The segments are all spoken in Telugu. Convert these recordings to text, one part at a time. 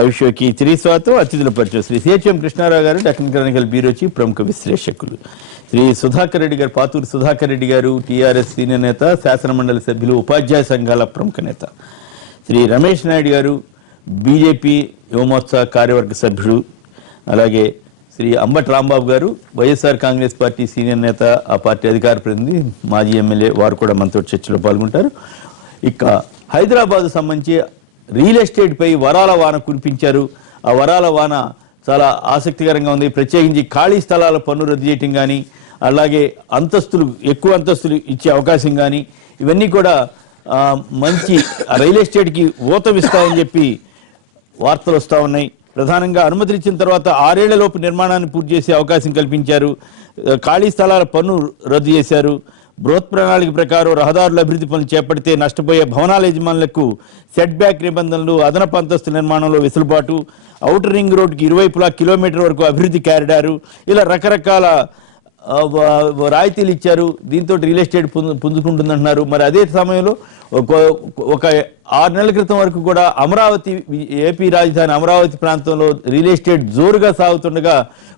లైవ్ షోకి తిరిగి స్వాగతం. అతిథుల పరిచయం శ్రీ సిహెచ్ఎం కృష్ణారావు గారు, టెక్నికల్ బ్యూరో చీఫ్, ప్రముఖ విశ్లేషకులు. శ్రీ సుధాకర్ రెడ్డి గారు, పాతూరు సుధాకర్ రెడ్డి గారు, టీఆర్ఎస్ సీనియర్ నేత, శాసనమండలి సభ్యులు, ఉపాధ్యాయ సంఘాల ప్రముఖ నేత. శ్రీ రమేష్ నాయుడు గారు, బీజేపీ యువమోర్చా కార్యవర్గ సభ్యుడు. అలాగే శ్రీ అంబటి రాంబాబు గారు, వైఎస్ఆర్ కాంగ్రెస్ పార్టీ సీనియర్ నేత, ఆ పార్టీ అధికార ప్రతినిధి, మాజీ ఎమ్మెల్యే. వారు కూడా మనతో చర్చలో పాల్గొంటారు. ఇక హైదరాబాద్ సంబంధించి రియల్ ఎస్టేట్ పై వరాల వాన కురిపించారు. ఆ వరాల వాన చాలా ఆసక్తికరంగా ఉంది. ప్రత్యేకించి ఖాళీ స్థలాల పన్ను రద్దు చేయటం కానీ, అలాగే ఎక్కువ అంతస్తులు ఇచ్చే అవకాశం కానీ, ఇవన్నీ కూడా మంచి రియల్ ఎస్టేట్కి ఊతమిస్తాయని చెప్పి వార్తలు వస్తూ ఉన్నాయి. ప్రధానంగా అనుమతులు ఇచ్చిన తర్వాత 6 ఏళ్లలోపు నిర్మాణాన్ని పూర్తి చేసే అవకాశం కల్పించారు. ఖాళీ స్థలాల పన్ను రద్దు చేశారు. బృహత్ ప్రణాళిక ప్రకారం రహదారుల అభివృద్ధి పనులు చేపడితే నష్టపోయే భవనాల యజమానులకు సెట్ బ్యాక్ నిబంధనలు, అదనపు అంతస్తు నిర్మాణంలో వెసులుబాటు, ఔటర్ రింగ్ రోడ్డుకి ఇరువైపులా కిలోమీటర్ వరకు అభివృద్ధి కారిడారు, ఇలా రకరకాల రాయితీలు ఇచ్చారు. దీంతో రియల్ ఎస్టేట్ పుంజుకుంటుందంటున్నారు. మరి అదే సమయంలో ఒక 6 నెలల క్రితం వరకు కూడా అమరావతి, ఏపీ రాజధాని అమరావతి ప్రాంతంలో రియల్ ఎస్టేట్ జోరుగా సాగుతుండగా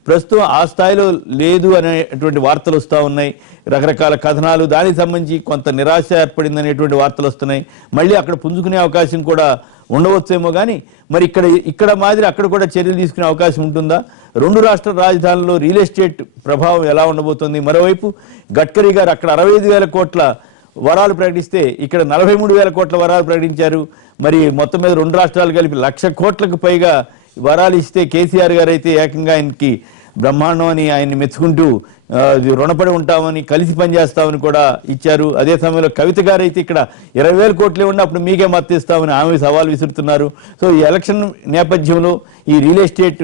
ప్రస్తుతం ఆ స్థాయిలో లేదు అనేటువంటి వార్తలు వస్తూ ఉన్నాయి. రకరకాల కథనాలు, దానికి సంబంధించి కొంత నిరాశ ఏర్పడింది అనేటువంటి వార్తలు వస్తున్నాయి. మళ్ళీ అక్కడ పుంజుకునే అవకాశం కూడా ఉండవచ్చేమో. కానీ మరి ఇక్కడ మాదిరి అక్కడ కూడా చర్యలు తీసుకునే అవకాశం ఉంటుందా? 2 రాష్ట్ర రాజధానుల్లో రియల్ ఎస్టేట్ ప్రభావం ఎలా ఉండబోతుంది? మరోవైపు గడ్కరీ గారు అక్కడ 65,000 కోట్ల వరాలు ప్రకటిస్తే ఇక్కడ 43,000 కోట్ల వరాలు ప్రకటించారు. మరి మొత్తం మీద 2 రాష్ట్రాలు కలిపి 1,00,000 కోట్లకు పైగా వరాలు ఇస్తే కేసీఆర్ గారు అయితే ఏకంగా ఆయనకి బ్రహ్మాండం అని ఆయన్ని మెచ్చుకుంటూ రుణపడి ఉంటామని, కలిసి పనిచేస్తామని కూడా ఇచ్చారు. అదే సమయంలో కవిత గారు అయితే ఇక్కడ 20,000 కోట్లే ఉండి అప్పుడు మీకే మద్దతు ఇస్తామని ఆమె సవాల్ విసురుతున్నారు. సో ఈ ఎలక్షన్ నేపథ్యంలో ఈ రియల్ ఎస్టేట్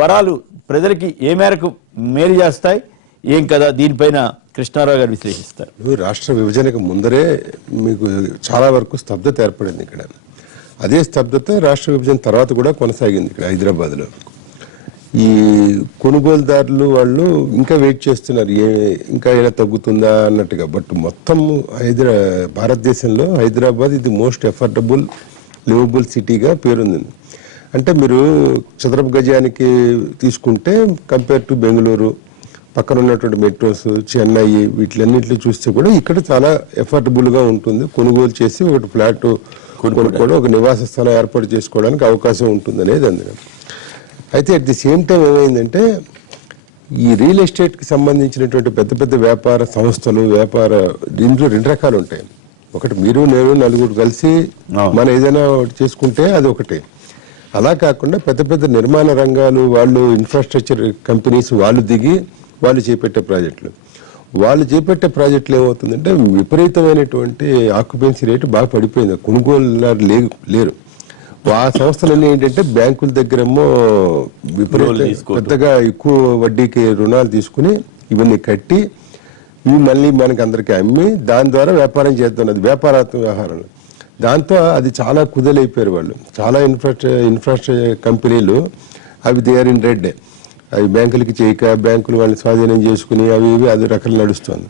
వరాలు ప్రజలకి ఏ మేరకు మేలు చేస్తాయి, ఏం కదా, దీనిపైన కృష్ణారావు గారు విశ్లేషిస్తారు. రాష్ట్ర విభజనకు ముందరే మీకు చాలా వరకు స్తబ్దత ఏర్పడింది ఇక్కడ. అదే స్తబ్దత రాష్ట్ర విభజన తర్వాత కూడా కొనసాగింది ఇక్కడ హైదరాబాద్లో. ఈ కొనుగోలుదారులు వాళ్ళు ఇంకా వెయిట్ చేస్తున్నారు, ఇంకా ఎలా తగ్గుతుందా అన్నట్టుగా. బట్ మొత్తం భారతదేశంలో హైదరాబాద్ ఇది మోస్ట్ ఎఫర్డబుల్ లివబుల్ సిటీగా పేరుంది. అంటే మీరు చదరపు గజానికి తీసుకుంటే కంపేర్ టు బెంగళూరు, పక్కన ఉన్నటువంటి మెట్రోస్, చెన్నై, వీటిలన్నింటిలో చూస్తే కూడా ఇక్కడ చాలా ఎఫర్డబుల్గా ఉంటుంది. కొనుగోలు చేసి ఒకటి ఫ్లాట్ కొనుక్కోవడం, ఒక నివాస స్థలం ఏర్పాటు చేసుకోవడానికి అవకాశం ఉంటుంది అనేది అందులో. అయితే అట్ ది సేమ్ టైం ఏమైందంటే ఈ రియల్ ఎస్టేట్కి సంబంధించినటువంటి పెద్ద పెద్ద వ్యాపార సంస్థలు, దీంట్లో 2 రకాలు ఉంటాయి. ఒకటి మీరు, నేను, నలుగురు కలిసి మనం ఏదైనా చేసుకుంటే అది ఒకటి. అలా కాకుండా పెద్ద పెద్ద నిర్మాణ రంగాలు వాళ్ళు, ఇన్ఫ్రాస్ట్రక్చర్ కంపెనీస్ వాళ్ళు దిగి వాళ్ళు చేపట్టే ప్రాజెక్టులు ఏమవుతుందంటే విపరీతమైనటువంటి ఆక్యుపెన్సీ రేటు బాగా పడిపోయింది. కొనుగోలుదారు లేరు. ఆ సంస్థలన్నీ ఏంటంటే బ్యాంకుల దగ్గరేమో పెద్దగా ఎక్కువ వడ్డీకి రుణాలు తీసుకుని ఇవన్నీ కట్టి ఇవి మళ్ళీ మనకి అందరికీ అమ్మి దాని ద్వారా వ్యాపారం చేస్తున్నది, వ్యాపారాత్మక వ్యవహారం. దాంతో అది చాలా కుదలైపోయారు వాళ్ళు. చాలా ఇన్ఫ్రాస్ట్రక్చర్ కంపెనీలు అవి దే ఆర్ ఇన్ రెడ్. అవి బ్యాంకులకి చేయక బ్యాంకులు వాళ్ళని స్వాధీనం చేసుకుని అవి అది రకాలు నడుస్తుంది.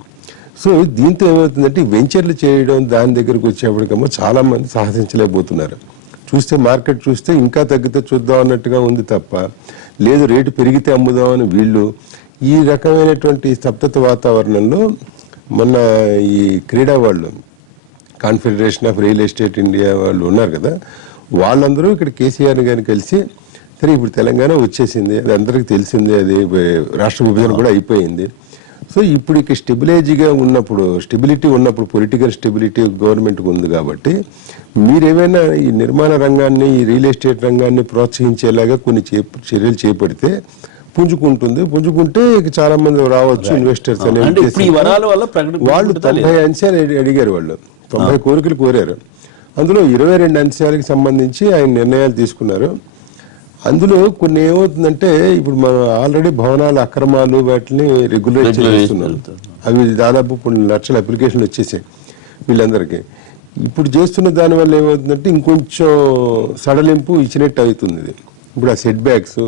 సో దీంతో ఏమవుతుందంటే వెంచర్లు చేయడం దాని దగ్గరకు వచ్చేప్పటికేమో చాలా మంది సాహసించలేకపోతున్నారు. చూస్తే మార్కెట్ చూస్తే ఇంకా తగ్గితే చూద్దాం అన్నట్టుగా ఉంది తప్ప, లేదు రేటు పెరిగితే అమ్ముదామని వీళ్ళు. ఈ రకమైనటువంటి స్తబ్దత వాతావరణంలో మొన్న ఈ క్రీడా వాళ్ళు, confederation of real estate India వాళ్ళు ఉన్నారు కదా, వాళ్ళందరూ ఇక్కడ కేసీఆర్ గారిని కలిసి, సరే ఇప్పుడు తెలంగాణ వచ్చేసింది, అది అందరికీ తెలిసిందే, అది రాష్ట్ర విభజన కూడా అయిపోయింది. సో ఇప్పుడు ఇక స్టెబిలిటీ ఉన్నప్పుడు పొలిటికల్ స్టెబిలిటీ గవర్నమెంట్కి ఉంది కాబట్టి మీరేమైనా ఈ నిర్మాణ రంగాన్ని, ఈ రియల్ ఎస్టేట్ రంగాన్ని ప్రోత్సహించేలాగా కొన్ని చర్యలు చేపడితే పుంజుకుంటే చాలా మంది రావచ్చు ఇన్వెస్టర్స్ అనేది. వాళ్ళు 90 అంశాలు అడిగారు, వాళ్ళు 90 కోరికలు కోరారు. అందులో 22 అంశాలకు సంబంధించి ఆయన నిర్ణయాలు తీసుకున్నారు. అందులో కొన్ని ఏమవుతుందంటే ఇప్పుడు మనం ఆల్రెడీ భవనాల అక్రమాలు వాటిని రెగ్యులేట్ చేస్తున్నాం. అవి దాదాపు 2 లక్షల అప్లికేషన్లు వచ్చేసాయి వీళ్ళందరికీ. ఇప్పుడు చేస్తున్న దానివల్ల ఏమవుతుందంటే ఇంకొంచెం సడలింపు ఇచ్చినట్టు అవుతుంది. ఇది ఇప్పుడు ఆ సెట్ బ్యాక్స్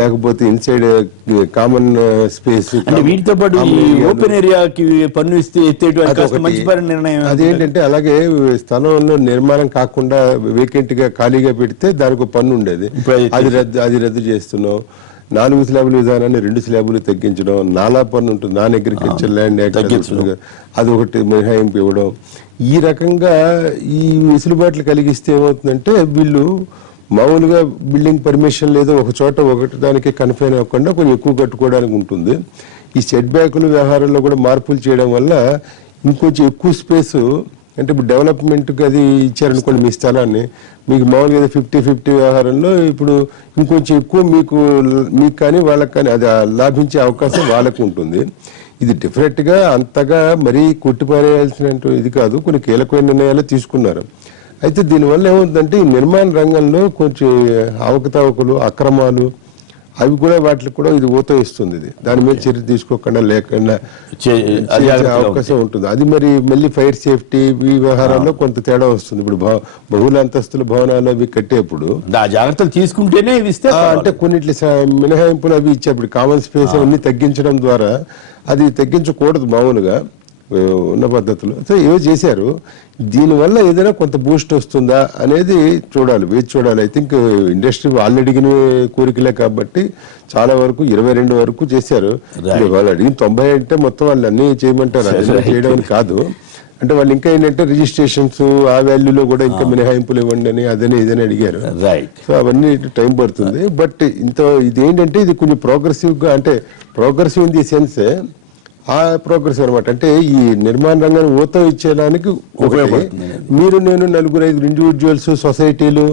లేకపోతే ఇన్సైడ్ కామన్ స్పేస్ అంటే వీటితో పాటు ఈ ఓపెన్ ఏరియాకి పన్ను ఇస్తే ఎత్తేటువంటి మంచి నిర్ణయం. అదేంటంటే అలాగే స్థలంలో నిర్మాణం కాకుండా వేకెంట్ గా ఖాళీగా పెడితే దానికి ఒక పన్ను ఉండేది, అది రద్దు చేస్తున్నాం. 4 స్లాబుల విధానాన్ని 2 స్లాబులు తగ్గించడం, నాలా పన్ను ఉంటుంది, నాన్ అగ్రికల్చర్ ల్యాండ్ అది ఒకటి మినహాయింపు ఇవ్వడం. ఈ రకంగా ఈ వెసులుబాట్లు కలిగిస్తే ఏమవుతుందంటే వీళ్ళు మామూలుగా బిల్డింగ్ పర్మిషన్ లేదో ఒక చోట ఒకటి దానికి కన్ఫైన్ అవ్వకుండా కొంచెం ఎక్కువ కట్టుకోవడానికి ఉంటుంది. ఈ సెట్ బ్యాకుల వ్యవహారంలో కూడా మార్పులు చేయడం వల్ల ఇంకొంచెం ఎక్కువ స్పేస్, అంటే ఇప్పుడు డెవలప్మెంట్కి అది ఇచ్చారనుకోండి మీ స్థలాన్ని, మీకు మామూలుగా 50-50 వ్యవహారంలో ఇప్పుడు ఇంకొంచెం ఎక్కువ మీకు కానీ వాళ్ళకి కానీ అది లాభించే అవకాశం వాళ్ళకు ఉంటుంది. ఇది డెఫినెట్గా అంతగా మరీ కొట్టిపారేయాల్సిన ఇది కాదు, కొన్ని కీలకమైన నిర్ణయాలు తీసుకున్నారు. అయితే దీనివల్ల ఏమవుతుందంటే ఈ నిర్మాణ రంగంలో కొంచెం అవకతవకలు, అక్రమాలు అవి కూడా వాటికి కూడా ఇది ఊత ఇస్తుంది. ఇది దాని మీద చర్య తీసుకోకుండా లేకుండా అవకాశం ఉంటుంది. అది మరి మళ్ళీ ఫైర్ సేఫ్టీ ఈ వ్యవహారాల్లో కొంత తేడా వస్తుంది. ఇప్పుడు బహుళ అంతస్తుల భవనాలు అవి కట్టేప్పుడు జాగ్రత్తలు తీసుకుంటేనే అంటే కొన్నిట్ల మినహాయింపులు అవి ఇచ్చేప్పుడు కామన్ స్పేస్ అన్ని తగ్గించడం ద్వారా, అది తగ్గించకూడదు మామూలుగా ఉన్న పద్ధతులు. సో ఏవో చేశారు, దీనివల్ల ఏదైనా కొంత బూస్ట్ వస్తుందా అనేది చూడాలి, వేచి చూడాలి. ఐ థింక్ ఇండస్ట్రీ వాళ్ళు అడిగిన కోరికలే కాబట్టి చాలా వరకు 22 వరకు చేశారు. వాళ్ళు అడిగిన 90 అంటే మొత్తం వాళ్ళు అన్ని చేయమంటారు, అదే చేయడం అని కాదు. అంటే వాళ్ళు ఇంకా ఏంటంటే రిజిస్ట్రేషన్స్ ఆ వాల్యూలో కూడా ఇంకా మినహాయింపులు ఇవ్వండి అని అదని ఇదని అడిగారు. సో అవన్నీ టైం పడుతుంది. బట్ ఇదేంటంటే ఇది కొంచెం ప్రోగ్రెసివ్ గా, అంటే ప్రోగ్రెసివ్ ఇన్ ది సెన్స్ ఆ ప్రోగ్రెస్ అనమాట. అంటే ఈ నిర్మాణ రంగాన్ని ఊతం ఇచ్చేయడానికి మీరు నేను 4-5 ఇండివిజువల్స్ సొసైటీలు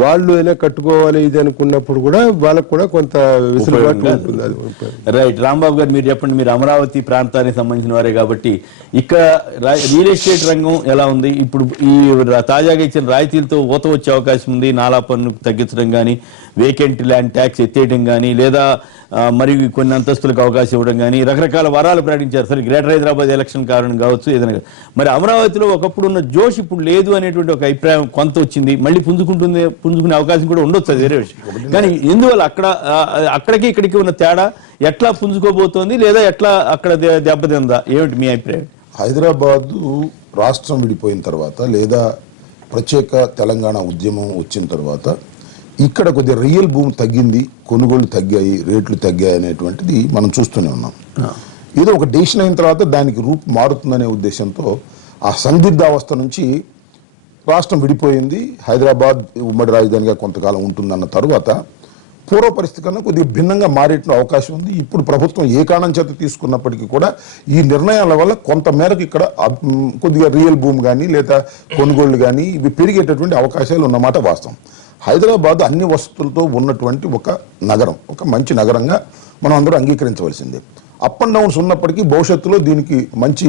వాళ్ళు అయినా కట్టుకోవాలి ఇది అనుకున్నప్పుడు కూడా వాళ్ళకు కూడా కొంత వెసులుబాటు ఉంటుంది. రైట్. రాంబాబు గారు మీరు చెప్పండి, మీరు అమరావతి ప్రాంతానికి సంబంధించిన వారే కాబట్టి ఇక్కడ రియల్ ఎస్టేట్ రంగం ఎలా ఉంది? ఇప్పుడు ఈ తాజాగా ఇచ్చిన రాయితీలతో ఊత వచ్చే అవకాశం ఉంది, నాలా పన్ను తగ్గించడం కానీ, వేకెంట్ ల్యాండ్ ట్యాక్స్ ఎత్తేయడం కానీ, లేదా మరి కొన్ని అంతస్తులకు అవకాశం ఇవ్వడం కానీ, రకరకాల వరాలు ప్రకటించారు. సరే, గ్రేటర్ హైదరాబాద్ ఎలక్షన్ కారణం కావచ్చు, ఏదైనా. మరి అమరావతిలో ఒకప్పుడు ఉన్న జోష్ ఇప్పుడు లేదు అనేటువంటి ఒక అభిప్రాయం కొంత వచ్చింది. మళ్ళీ పుంజుకునే అవకాశం కూడా ఉండొచ్చు, అది వేరే విషయం. కానీ ఎందువల్ల అక్కడికి ఇక్కడికి ఉన్న తేడా ఎట్లా పుంజుకోబోతోంది, లేదా ఎట్లా అక్కడ దెబ్బతిందా? ఏమిటి మీ అభిప్రాయం? హైదరాబాదు రాష్ట్రం విడిపోయిన తర్వాత, లేదా ప్రత్యేక తెలంగాణ ఉద్యమం వచ్చిన తర్వాత ఇక్కడ కొద్దిగా రియల్ భూమి తగ్గింది, కొనుగోళ్లు తగ్గాయి, రేట్లు తగ్గాయి అనేటువంటిది మనం చూస్తూనే ఉన్నాం. ఏదో ఒక డెసిషన్ అయిన తర్వాత దానికి రూపు మారుతుందనే ఉద్దేశంతో ఆ సందిగ్ధావస్థ నుంచి రాష్ట్రం విడిపోయింది, హైదరాబాద్ ఉమ్మడి రాజధానిగా కొంతకాలం ఉంటుందన్న తరువాత పూర్వ పరిస్థితి కన్నా కొద్దిగా భిన్నంగా మారేట అవకాశం ఉంది. ఇప్పుడు ప్రభుత్వం ఏ కారణం చేత తీసుకున్నప్పటికీ కూడా ఈ నిర్ణయాల వల్ల కొంత మేరకు ఇక్కడ కొద్దిగా రియల్ భూమి కానీ లేదా కొనుగోళ్లు కానీ ఇవి పెరిగేటటువంటి అవకాశాలు ఉన్నమాట వాస్తవం. హైదరాబాద్ అన్ని వసతులతో ఉన్నటువంటి ఒక నగరం, ఒక మంచి నగరంగా మనం అందరూ అంగీకరించవలసిందే. అప్ అండ్ డౌన్స్ ఉన్నప్పటికీ భవిష్యత్తులో దీనికి మంచి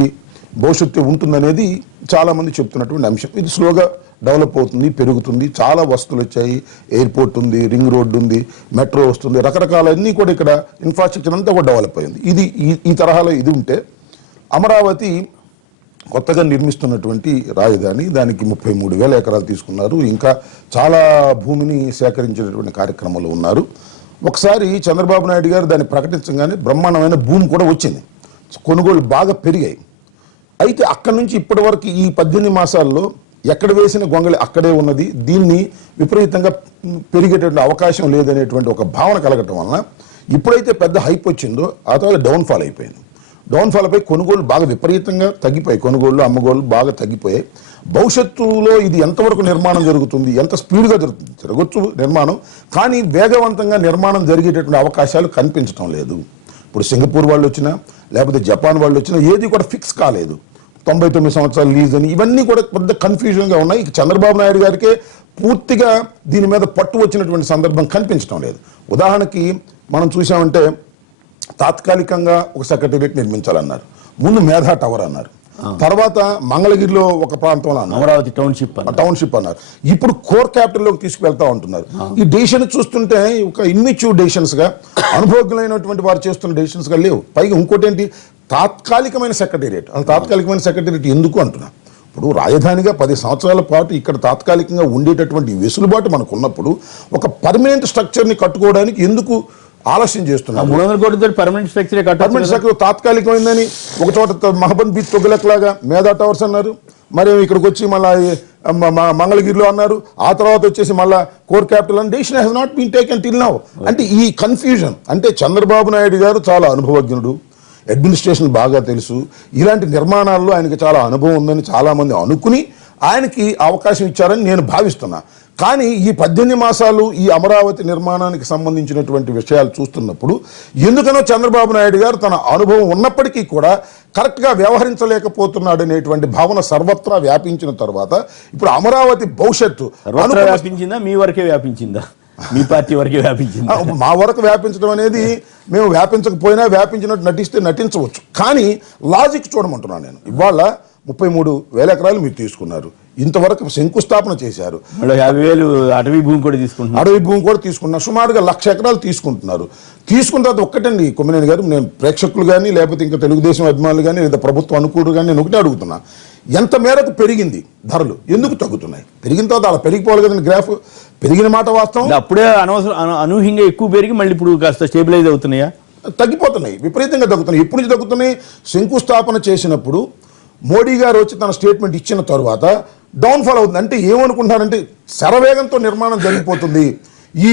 భవిష్యత్తు ఉంటుందనేది చాలామంది చెప్తున్నటువంటి అంశం. ఇది స్లోగా డెవలప్ అవుతుంది, పెరుగుతుంది, చాలా వసతులు వచ్చాయి, ఎయిర్పోర్ట్ ఉంది, రింగ్ రోడ్డు ఉంది, మెట్రో వస్తుంది, రకరకాలన్నీ కూడా ఇక్కడ ఇన్ఫ్రాస్ట్రక్చర్ అంతా కూడా డెవలప్ అయింది. ఇది ఈ తరహాలో ఇది ఉంటే అమరావతి కొత్తగా నిర్మిస్తున్నటువంటి రాజధాని, దానికి 33,000 ఎకరాలు తీసుకున్నారు, ఇంకా చాలా భూమిని సేకరించేటటువంటి కార్యక్రమాలు ఉన్నారు. ఒకసారి చంద్రబాబు నాయుడు గారు దాన్ని ప్రకటించగానే బ్రహ్మాండమైన భూమి కూడా వచ్చింది, కొనుగోలు బాగా పెరిగాయి. అయితే అక్కడి నుంచి ఇప్పటి వరకు ఈ 18 మాసాల్లో ఎక్కడ వేసిన గొంగళి అక్కడే ఉన్నది, దీన్ని విపరీతంగా పెరిగేటువంటి అవకాశం లేదనేటువంటి ఒక భావన కలగటం వలన ఇప్పుడైతే పెద్ద హైప్ వచ్చిందో ఆ తర్వాత డౌన్ఫాల్ అయిపోయింది. డౌన్ఫాల్ పై కొనుగోలు బాగా విపరీతంగా తగ్గిపోయాయి, కొనుగోళ్లు అమ్మగోళ్ళు బాగా తగ్గిపోయాయి. భవిష్యత్తులో ఇది ఎంతవరకు నిర్మాణం జరుగుతుంది, ఎంత స్పీడ్గా జరగచ్చు నిర్మాణం, కానీ వేగవంతంగా నిర్మాణం జరిగేటటువంటి అవకాశాలు కనిపించడం లేదు. ఇప్పుడు సింగపూర్ వాళ్ళు వచ్చినా లేకపోతే జపాన్ వాళ్ళు వచ్చినా ఏది కూడా ఫిక్స్ కాలేదు. 99 సంవత్సరాల లీజ్ అని ఇవన్నీ కూడా పెద్ద కన్ఫ్యూజన్గా ఉన్నాయి. చంద్రబాబు నాయుడు గారికే పూర్తిగా దీని మీద పట్టు వచ్చినటువంటి సందర్భం కనిపించడం లేదు. ఉదాహరణకి మనం చూసామంటే తాత్కాలికంగా ఒక సెక్రటేరియట్ నిర్మించాలన్నారు, ముందు మేధా టవర్ అన్నారు, తర్వాత మంగళగిరిలో ఒక ప్రాంతంలో అమరావతి టౌన్షిప్ అన్నారు, ఇప్పుడు కోర్ క్యాపిటల్లోకి తీసుకువెళ్తా ఉంటున్నారు. ఈ డెసిషన్ చూస్తుంటే ఒక ఇన్మిచ్యూర్ డెసిషన్స్ గా, అనుభవజ్ఞులైనటువంటి వారు చేస్తున్న డెసిషన్స్ గా లేవు. పైగా ఇంకోటి ఏంటి, తాత్కాలికమైన సెక్రటేరియట్. తాత్కాలికమైన సెక్రటేరియట్ ఎందుకు అంటున్నా, ఇప్పుడు రాజధానిగా 10 సంవత్సరాల పాటు ఇక్కడ తాత్కాలికంగా ఉండేటటువంటి వెసులుబాటు మనకు ఉన్నప్పుడు ఒక పర్మనెంట్ స్ట్రక్చర్ని కట్టుకోవడానికి ఎందుకు ఆలస్యం చేస్తున్నారు? 300 కోట్లతో పర్మనెంట్ స్ట్రక్చర్ పర్మనెంట్ స్ట్రక్చర్ తాత్కాలికమైందని ఒక చోట మహబన్ బీచ్ తొగ్గులెక్కలాగా మేధా టవర్స్ అన్నారు, మరి ఇక్కడికి వచ్చి మళ్ళీ మంగళగిరిలో అన్నారు, ఆ తర్వాత వచ్చేసి మళ్ళీ కోర్ క్యాపిటల్ అని decision has not been taken till now. అంటే ఈ కన్ఫ్యూజన్, అంటే చంద్రబాబు నాయుడు గారు చాలా అనుభవజ్ఞుడు, అడ్మినిస్ట్రేషన్ బాగా తెలుసు, ఇలాంటి నిర్మాణాల్లో ఆయనకి చాలా అనుభవం ఉందని చాలామంది అనుకుని ఆయనకి అవకాశం ఇచ్చారని నేను భావిస్తున్నా. కానీ ఈ 18 మాసాలు ఈ అమరావతి నిర్మాణానికి సంబంధించినటువంటి విషయాలు చూస్తున్నప్పుడు ఎందుకనో చంద్రబాబు నాయుడు గారు తన అనుభవం ఉన్నప్పటికీ కూడా కరెక్ట్గా వ్యవహరించలేకపోతున్నాడు అనేటువంటి భావన సర్వత్రా వ్యాపించిన తర్వాత ఇప్పుడు అమరావతి భవిష్యత్తు వ్యాపించిందా, మీ వరకే వ్యాపించిందా, మీ పార్టీ వరకే వ్యాపించిందా? మా వరకు వ్యాపించడం అనేది మేము వ్యాపించకపోయినా వ్యాపించినట్టు నటిస్తే నటించవచ్చు, కానీ లాజిక్ చూడమంటున్నాను నేను. ఇవాళ 33,000 ఎకరాలు మీరు తీసుకున్నారు, ఇంతవరకు శంకుస్థాపన చేశారు, 50,000 అటవీ భూమి కూడా తీసుకుంటున్నారు, అడవి భూమి కూడా తీసుకుంటున్నారు, సుమారుగా 1,00,000 ఎకరాలు తీసుకుంటున్నారు. తీసుకున్న తర్వాత ఒక్కటండి కొమ్మినేని గారు, నేను ప్రేక్షకులు కానీ లేకపోతే ఇంకా తెలుగుదేశం అభిమానులు కానీ లేదా ప్రభుత్వ అనుకూలు కానీ నేను ఒకటే అడుగుతున్నా, ఎంత మేరకు పెరిగింది ధరలు, ఎందుకు తగ్గుతున్నాయి? పెరిగిన తర్వాత అలా పెరిగిపోవాలి కదండి, గ్రాఫ్ పెరిగిన మాట వాస్తవం. అప్పుడే అనూహ్యంగా ఎక్కువ పెరిగి మళ్ళీ ఇప్పుడు కాస్త స్టేబిలైజ్ అవుతున్నాయా? తగ్గిపోతున్నాయి, విపరీతంగా తగ్గుతున్నాయి. ఎప్పటి నుంచి తగ్గుతున్నాయి? శంకుస్థాపన చేసినప్పుడు మోడీ గారు వచ్చి తన స్టేట్మెంట్ ఇచ్చిన తర్వాత డౌన్ఫాల్ అవుతుంది. అంటే ఏమనుకుంటున్నారంటే శరవేగంతో నిర్మాణం జరిగిపోతుంది, ఈ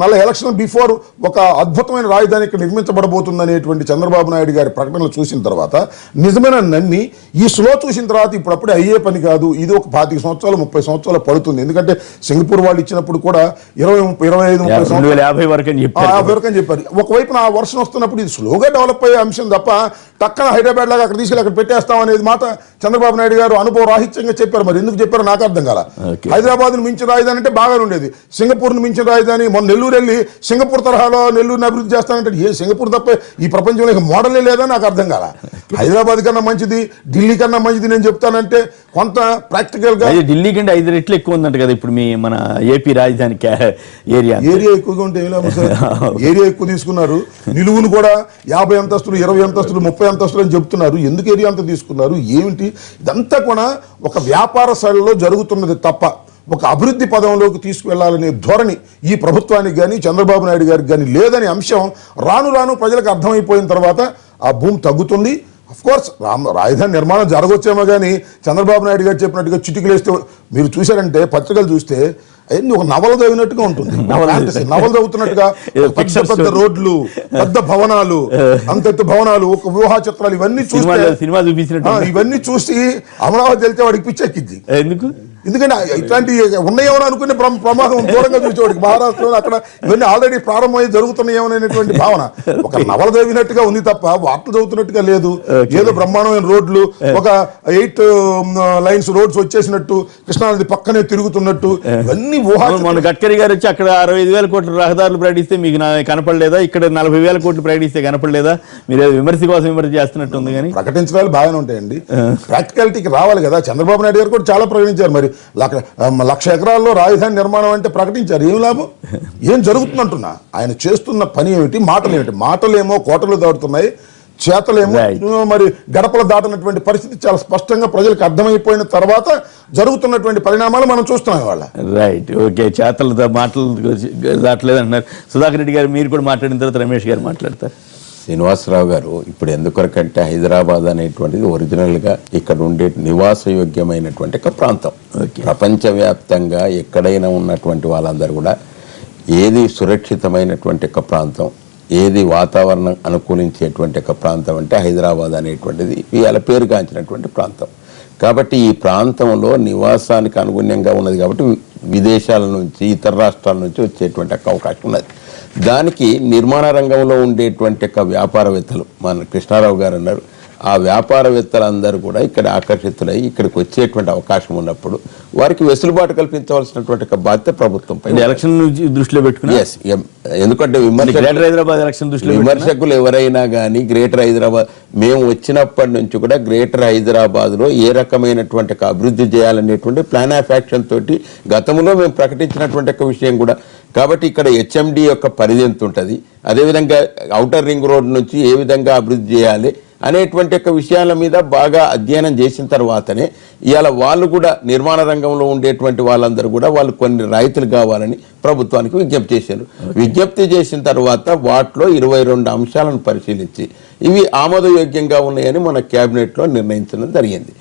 మళ్ళీ ఎలక్షన్ బిఫోర్ ఒక అద్భుతమైన రాజధాని ఇక్కడ నిర్మించబడబోతుంది అనేటువంటి చంద్రబాబు నాయుడు గారి ప్రకటనలు చూసిన తర్వాత నిజమైన నమ్మి ఈ స్లో చూసిన తర్వాత ఇప్పుడప్పుడే అయ్యే పని కాదు, ఇది ఒక 25 సంవత్సరాలు 30 సంవత్సరాలు పడుతుంది. ఎందుకంటే సింగపూర్ వాళ్ళు ఇచ్చినప్పుడు కూడా 25-30 సంవత్సరాలు వరకు అని చెప్పారు. ఒకవైపు ఆ వర్షం వస్తున్నప్పుడు ఇది స్లోగా డెవలప్ అయ్యే అంశం తప్ప టక్కన హైదరాబాద్ లాగా అక్కడ తీసుకెళ్ళి అక్కడ పెట్టేస్తాం అనేది మాట చంద్రబాబు నాయుడు గారు అనుభవ రాహిత్యంగా చెప్పారు. మరి ఎందుకు చెప్పారో నాకు అర్థం కాల. హైదరాబాద్ మించిన రాజధాని అంటే బాగానే ఉండేది, సింగపూర్ మించిన రాజధాని, మొన్న నెల్లూరు వెళ్ళి సింగపూర్ తరహాలో నెల్లూరుని అభివృద్ధి చేస్తానంటే ఏ సింగపూర్ తప్ప ఈ ప్రపంచంలో మోడలే లేదా నాకు అర్థం కాల. హైదరాబాద్ కన్నా మంచిది, ఢిల్లీ కన్నా మంచిది నేను చెప్తానంటే కొంత ప్రాక్టికల్ గా. ఢిల్లీ కంటే 5 రెట్లు ఎక్కువ ఉందంట కదా ఇప్పుడు మీ మన ఏపీ రాజధాని ఏరియా ఎక్కువగా ఉంటే ఏరియా ఎక్కువ తీసుకున్నారు, నిలువును కూడా 50 అంతస్తులు 20 అంతస్తులు 30 అంతస్తులు అని చెప్తున్నారు. ఎందుకు ఏరియా అంత తీసుకున్నారు ఏమిటి? ఇదంతా కూడా ఒక వ్యాపార శైలిలో జరుగుతున్నది తప్ప ఒక అభివృద్ధి పదంలోకి తీసుకువెళ్లాలనే ధోరణి ఈ ప్రభుత్వానికి కానీ చంద్రబాబు నాయుడు గారికి కానీ లేదనే అంశం రాను రాను ప్రజలకు అర్థమైపోయిన తర్వాత ఆ భూమి తగ్గుతుంది. అఫ్కోర్స్ రాజధాని నిర్మాణం జరగవచ్చేమో కానీ చంద్రబాబు నాయుడు గారు చెప్పినట్టుగా చిటికలేస్తే మీరు చూశారంటే పత్రికలు చూస్తే అన్ని ఒక నవల చదివినట్టుగా ఉంటుంది, నవల చదువుతున్నట్టుగా పెద్ద రోడ్లు, పెద్ద భవనాలు, అంతెత్తు భవనాలు, ఒక వ్యూహ చిత్రాలు ఇవన్నీ ఇవన్నీ చూసి అమరావతి వెళ్తే వాడికి పిచ్చెక్కింది. ఎందుకంటే ఇట్లాంటి ఉన్నాయేమో అనుకునే ప్రమాదం దూరంగా చూసేవాడికి మహారాష్ట్రలో అక్కడ ఇవన్నీ ఆల్రెడీ ప్రారంభమై జరుగుతున్నాయేమనేటువంటి భావన. ఒక నవల చదివినట్టుగా ఉంది తప్ప వార్తలు చదువుతున్నట్టుగా లేదు. ఏదో బ్రహ్మాండమైన రోడ్లు, ఒక 8 లైన్స్ రోడ్స్ వచ్చేసినట్టు, కృష్ణానది పక్కనే తిరుగుతున్నట్టు, ఇవన్నీ మన గడ్కరీ గారు వచ్చి అక్కడ 65,000 కోట్ల రహదారులు ప్రకటిస్తే మీకు కనపడలేదా? ఇక్కడ 40,000 కోట్లు ప్రకటిస్తే కనపడలేదా? మీరు విమర్శ కోసం విమర్శ చేస్తున్నట్టు ఉంది. కానీ ప్రకటించడాలు బాగానే ఉంటాయండి, ప్రాక్టికాలిటీకి రావాలి కదా. చంద్రబాబు నాయుడు గారు కూడా చాలా ప్రకటించారు. మరి 1,00,000 ఎకరాల్లో రాజధాని నిర్మాణం అంటే ప్రకటించారు, ఏం లాభం? ఏం జరుగుతుందంటున్నా? ఆయన చేస్తున్న పని ఏమిటి, మాటలు ఏమిటి? మాటలేమో కోటలు దాటుతున్నాయి, చేతలేమో మరి గడపలు దాటినటువంటి పరిస్థితి చాలా స్పష్టంగా ప్రజలకు అర్థమైపోయిన తర్వాత జరుగుతున్నటువంటి పరిణామాలు మనం చూస్తున్నాం వాళ్ళ. Right, okay. చేతలు మాటలు దాటలేదు అంటున్నారు. సుధాకర్ రెడ్డి గారు మీరు కూడా మాట్లాడిన తర్వాత రమేష్ గారు మాట్లాడతారు. శ్రీనివాసరావు గారు, ఇప్పుడు ఎందుకొరకంటే హైదరాబాద్ అనేటువంటిది ఒరిజినల్గా ఇక్కడ ఉండే నివాసయోగ్యమైనటువంటి ఒక ప్రాంతం. ప్రపంచవ్యాప్తంగా ఎక్కడైనా ఉన్నటువంటి వాళ్ళందరూ కూడా ఏది సురక్షితమైనటువంటి ఒక ప్రాంతం, ఏది వాతావరణం అనుకూలించేటువంటి ఒక ప్రాంతం అంటే హైదరాబాద్ అనేటువంటిది ఇవాళ పేరుగాంచినటువంటి ప్రాంతం. కాబట్టి ఈ ప్రాంతంలో నివాసానికి అనుగుణ్యంగా ఉన్నది కాబట్టి విదేశాల నుంచి ఇతర రాష్ట్రాల నుంచి వచ్చేటువంటి అవకాశం ఉన్నది. దానికి నిర్మాణ రంగంలో ఉండేటువంటి వ్యాపారవేత్తలు, మన కృష్ణారావు గారు అన్నారు, ఆ వ్యాపారవేత్తలందరూ కూడా ఇక్కడ ఆకర్షితులై ఇక్కడికి వచ్చేటువంటి అవకాశం ఉన్నప్పుడు వారికి వెసులుబాటు కల్పించవలసినటువంటి బాధ్యత ప్రభుత్వం పై. ఎలక్షన్ దృష్టిలో పెట్టుకుని ఎందుకంటే విమర్శకులు ఎవరైనా కానీ గ్రేటర్ హైదరాబాద్, మేము వచ్చినప్పటి నుంచి కూడా గ్రేటర్ హైదరాబాద్ లో ఏ రకమైనటువంటి అభివృద్ధి చేయాలనేటువంటి ప్లాన్ ఆఫ్ యాక్షన్ తోటి గతంలో మేము ప్రకటించినటువంటి విషయం కూడా. కాబట్టి ఇక్కడ హెచ్ఎండి యొక్క పరిధి ఎంత ఉంటుంది, అదేవిధంగా ఔటర్ రింగ్ రోడ్ నుంచి ఏ విధంగా అభివృద్ధి చేయాలి అనేటువంటి యొక్క విషయాల మీద బాగా అధ్యయనం చేసిన తర్వాతనే ఇవాళ వాళ్ళు కూడా నిర్మాణ రంగంలో ఉండేటువంటి వాళ్ళందరూ కూడా వాళ్ళు కొన్ని రాయితీలు కావాలని ప్రభుత్వానికి విజ్ఞప్తి చేశారు. విజ్ఞప్తి చేసిన తర్వాత వాటిలో 22 అంశాలను పరిశీలించి ఇవి ఆమోదయోగ్యంగా ఉన్నాయని మన కేబినెట్లో నిర్ణయించడం జరిగింది.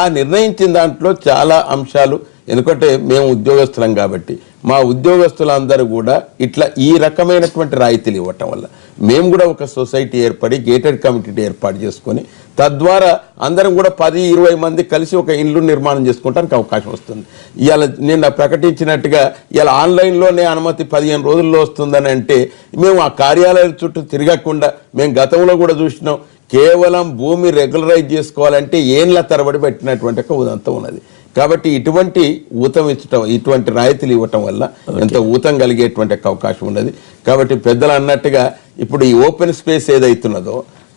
ఆ నిర్ణయించిన దాంట్లో చాలా అంశాలు, ఎందుకంటే మేము ఉద్యోగస్తులం కాబట్టి మా ఉద్యోగస్తులందరూ కూడా ఇట్లా ఈ రకమైనటువంటి రాయితీలు ఇవ్వటం వల్ల మేము కూడా ఒక సొసైటీ ఏర్పడి గేటెడ్ కమిటీ ఏర్పాటు చేసుకొని తద్వారా అందరం కూడా 10-20 మంది కలిసి ఒక ఇల్లు నిర్మాణం చేసుకోవడానికి అవకాశం వస్తుంది. ఇవాళ నిన్న ప్రకటించినట్టుగా ఇవాళ ఆన్లైన్లోనే అనుమతి 15 రోజుల్లో వస్తుందని అంటే మేము ఆ కార్యాలయాల చుట్టూ తిరగకుండా మేము గతంలో కూడా చూసినాం. కేవలం భూమి రెగ్యులరైజ్ చేసుకోవాలంటే ఏళ్ళ తరబడి పెట్టినటువంటి ఒక ఉదంతం ఉన్నది. కాబట్టి ఇటువంటి ఊతం ఇచ్చటం, ఇటువంటి రాయితీలు ఇవ్వటం వల్ల ఎంత ఊతం కలిగేటువంటి అవకాశం ఉన్నది. కాబట్టి పెద్దలు అన్నట్టుగా ఇప్పుడు ఈ ఓపెన్ స్పేస్ ఏదైతున్నదో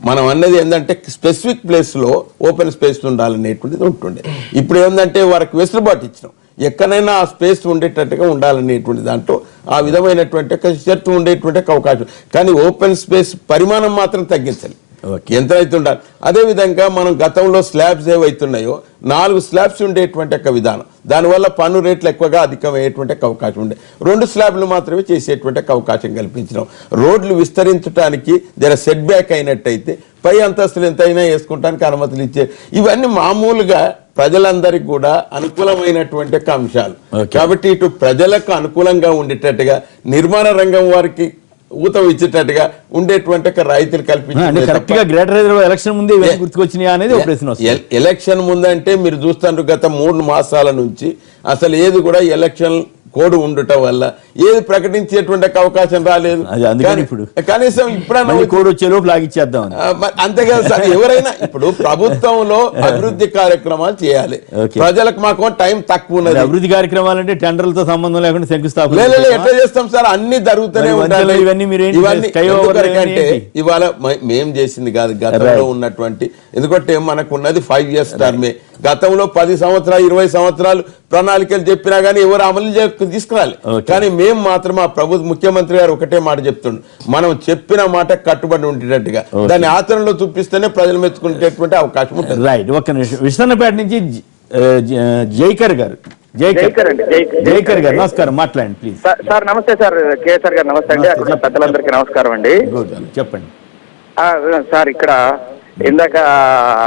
మనం అన్నది ఏంటంటే స్పెసిఫిక్ ప్లేస్లో ఓపెన్ స్పేస్ ఉండాలనేటువంటిది ఉంటుండే. ఇప్పుడు ఏంటంటే వారికి వెసులుబాటు ఇచ్చినాం, ఎక్కడైనా ఆ స్పేస్ ఉండేటట్టుగా ఉండాలనేటువంటి దాంట్లో ఆ విధమైనటువంటి షరతు ఉండేటువంటి అవకాశం. కానీ ఓపెన్ స్పేస్ పరిమాణం మాత్రం తగ్గించాలి, ఎంత అయితే ఉండాలి. అదేవిధంగా మనం గతంలో స్లాబ్స్ ఏవైతున్నాయో 4 స్లాబ్స్ ఉండేటువంటి ఒక విధానం, దానివల్ల పన్ను రేట్లు ఎక్కువగా అధికమయ్యేటువంటి అవకాశం ఉండే 2 స్లాబ్లు మాత్రమే చేసేటువంటి అవకాశం కల్పించడం. రోడ్లు విస్తరించడానికి జర సెట్ బ్యాక్ అయినట్టయితే పై అంతస్తులు ఎంతైనా వేసుకోవడానికి అనుమతులు ఇచ్చే, ఇవన్నీ మామూలుగా ప్రజలందరికీ కూడా అనుకూలమైనటువంటి అంశాలు. కాబట్టి ఇటు ప్రజలకు అనుకూలంగా ఉండేటట్టుగా నిర్మాణ రంగం వారికి ఊతం ఇచ్చేటట్టుగా ఉండేటువంటి రాయితీలు కల్పించారు. గ్రేటర్ హైదరాబాద్ ఎలక్షన్ ముందే గుర్తుకొచ్చినాయి అనేది ఒక ప్రశ్న. ఎలక్షన్ ముందంటే మీరు చూస్తారు గత 3 మాసాల నుంచి అసలు ఏది కూడా ఎలక్షన్ కోడ్ ఉండటం వల్ల ఏది ప్రకటించేటువంటి అవకాశం రాలేదు. కనీసం ఇప్పుడైనా కోడ్ వచ్చే లోపు లాగిచ్చేద్దాం అంతేకాదు సార్. ఎవరైనా ఇప్పుడు ప్రభుత్వంలో అభివృద్ధి కార్యక్రమాలు చేయాలి, ప్రజలకు మాకు టైం తక్కువ ఉన్నది. అభివృద్ధి కార్యక్రమాలు అంటే టెండర్లతో సంబంధం లేకుండా శంకుస్థాపన ఎట్లా చేస్తాం సార్? అన్ని జరుగుతూనే ఉంటాయి. ఇవన్నీ ఇవాళ మేం చేసింది కాదు, గతంలో ఉన్నటువంటి, ఎందుకంటే మనకు ఉన్నది 5 years టర్మే. గతంలో 10 సంవత్సరాలు 20 సంవత్సరాలు ప్రణాళికలు చెప్పినా కానీ ఎవరు అమలు తీసుకురాలి. కానీ మేము మాత్రం ఆ ముఖ్యమంత్రి గారు ఒకటే మాట చెప్తుండ్రు, మనం చెప్పిన మాట కట్టుబడి ఉండేటట్టుగా దాన్ని ఆచరణలో చూపిస్తేనే ప్రజలు మెచ్చుకునేటువంటి అవకాశం ఉంటుంది. రైట్. ఒక్క నిమిషం. విశ్వన్నపేట నుంచి జైకర్ గారు. జైకర్ గారు నమస్కారం, మాట్లాడండి ప్లీజ్. సార్ నమస్తే సార్. కేసర్ గారు నమస్తే అండి. అక్కడ పెద్దలందరికీ నమస్కారం అండి. చెప్పండి సార్. ఇక్కడ ఇందాక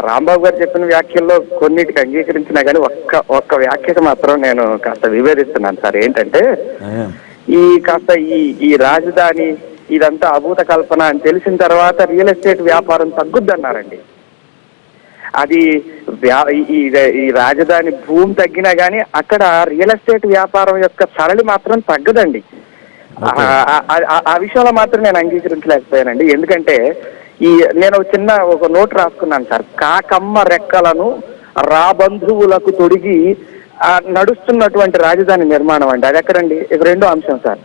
రాంబాబు గారు చెప్పిన వ్యాఖ్యల్లో కొన్నిటికి అంగీకరించినా కానీ ఒక్క వ్యాఖ్యకు మాత్రం నేను కాస్త వివేదిస్తున్నాను సార్. ఏంటంటే ఈ రాజధాని ఇదంతా అభూత కల్పన అని తెలిసిన తర్వాత రియల్ ఎస్టేట్ వ్యాపారం తగ్గుద్దన్నారండి. అది ఈ రాజధాని భూమి తగ్గినా గానీ అక్కడ రియల్ ఎస్టేట్ వ్యాపారం యొక్క సరళి మాత్రం తగ్గదండి. ఆ విషయంలో మాత్రం నేను అంగీకరించలేకపోయానండి. ఎందుకంటే నేను ఒక నోట్ రాసుకున్నాను సార్. కాకమ్మ రెక్కలను రాబంధువులకు తొడిగి నడుస్తున్నటువంటి రాజధాని నిర్మాణం అండి. అది ఎక్కడండి? ఇది 2వ అంశం సార్.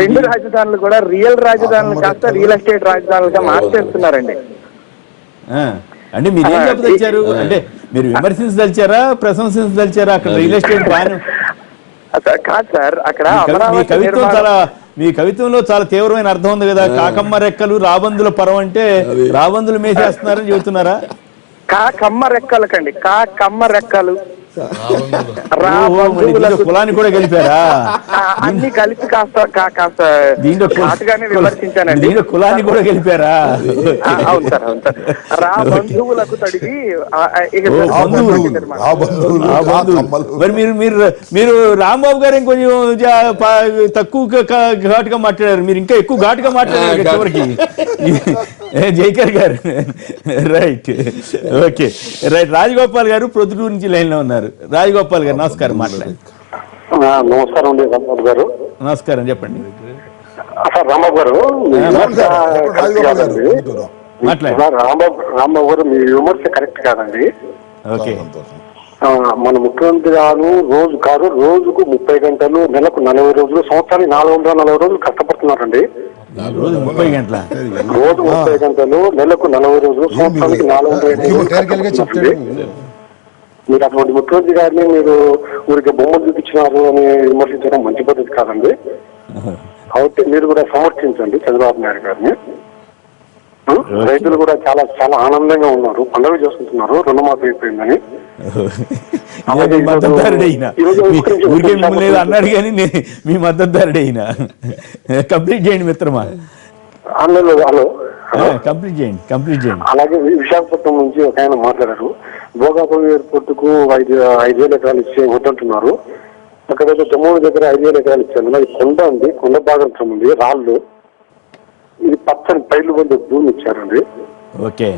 2 రాజధానులు కూడా రియల్ రాజధానులు కాస్త రియల్ ఎస్టేట్ రాజధానులుగా మార్చేస్తున్నారండి. అంటే మీరు ఏం చెప్పదలిచారు? అంటే మీరు విమర్శించదలిచారా, ప్రశంసించదలిచారా? అక్కడ రియల్ ఎస్టేట్ కాదు సార్. అక్కడ మీ కవిత్వంలో చాలా తీవ్రమైన అర్థం ఉంది కదా. కాకమ్మ రెక్కలు రాబందుల పరం అంటే రాబందులు మేసేస్తున్నారని చెబుతున్నారా? కాకమ్మ రెక్కలకండి, కాకమ్మ రెక్కలు కులాన్ని కూడా కలిపారా? అన్ని కలిపి కాస్త విమర్శించానండి. దీంట్లో కులాన్ని కూడా కలిపారా? అవును సార్, అవును సార్. బంధువులకు తడిగి మరి మీరు రాంబాబు గారు ఇంకొంచెం తక్కువ ఘాటుగా మాట్లాడారు, మీరు ఇంకా ఎక్కువ ఘాటుగా మాట్లాడారు చివరికి. జైకర్ గారు రైట్. Okay right. రాజగోపాల్ గారు ప్రొద్దుటూరు నుంచి లైన్ లో ఉన్నారు. రాజగోపాల్ గారు నమస్కారం, మాట్లాడండి. నమస్కారం అండి రాంబాబు గారు. నమస్కారం, చెప్పండి. రాంబాబు గారు రాంబాబు గారు మీ విమర్శ కరెక్ట్ కాదండి. ఓకే. మన ముఖ్యమంత్రి గారు రోజుకు 30 గంటలు, నెలకు 40 రోజులు, సంవత్సరానికి 440 రోజులు కష్టపడుతున్నారండి. రోజు 30 గంటల, రోజు 30 గంటలు, నెలకు 40 రోజులు, సంవత్సరానికి 450. మీరు అటువంటి ముఖ్యమంత్రి గారిని మీరు ఊరికి బొమ్మలు చూపించినారు అని విమర్శించడం మంచి పద్ధతి కాదండి. కాబట్టి మీరు కూడా సమర్థించండి చంద్రబాబు నాయుడు గారిని. రైతులు కూడా చాలా చాలా ఆనందంగా ఉన్నారు, పండుగ చేసుకుంటున్నారు, రుణమాఫీ అయిపోయిందని. మీ మద్దతుదారుడు అయినా ఊరికే మిమ్మల్ని ఏదో అన్నాడు కానీ మీ మద్దతుదారుడు అయినా కంప్లీట్ చేయండి మిత్రమా. హలో, కంప్లీట్ చేయండి. అలాగే విశాఖపట్నం నుంచి ఒక ఆయన మాట్లాడారు, భోగాపురం ఎయిర్పోర్ట్ కు 5,000 ఎకరాలు ఇచ్చే వద్దంటున్నారు. అక్కడైతే తొమ్మిది దగ్గర 5,000 ఎకరాలు ఇచ్చారు. అది కొండ ఉంది, కొండ భాగం ఉంది, రాళ్ళు, ఇది పచ్చని పైర్లు పొందే భూమి ఇచ్చారండి. Okay